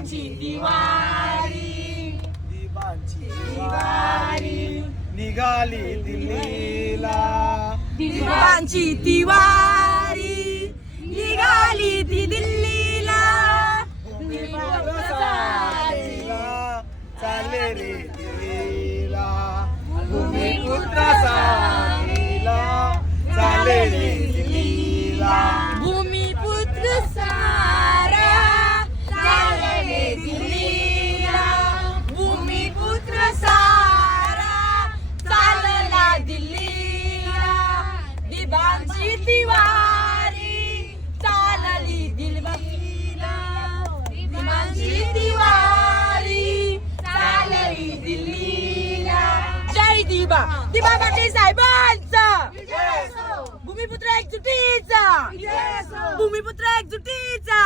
दिवांची दिवारी, दिवांची दिवारी निघाली दिल्लीला, दिवांची दिवारी निघाली ती दिल्लीला. भूमिपुत्रासाठीला चालले रे दिल्लीला, भूमिपुत्रासाठीला चालले रे दिल्लीला. भूमिपुत्र सारा चालले दिल्लीला, भूमिपुत्र सारा चालला दिल्लीला. दिवांची दिवारी चालली दिल्लीला, दिवांची दिवारी चालली दिल्लीला. जय दिवा, दिवा पाटील साहेबांचा, भूमिपुत्र एकजुटीचा, भूमिपुत्र एकजुटीचा.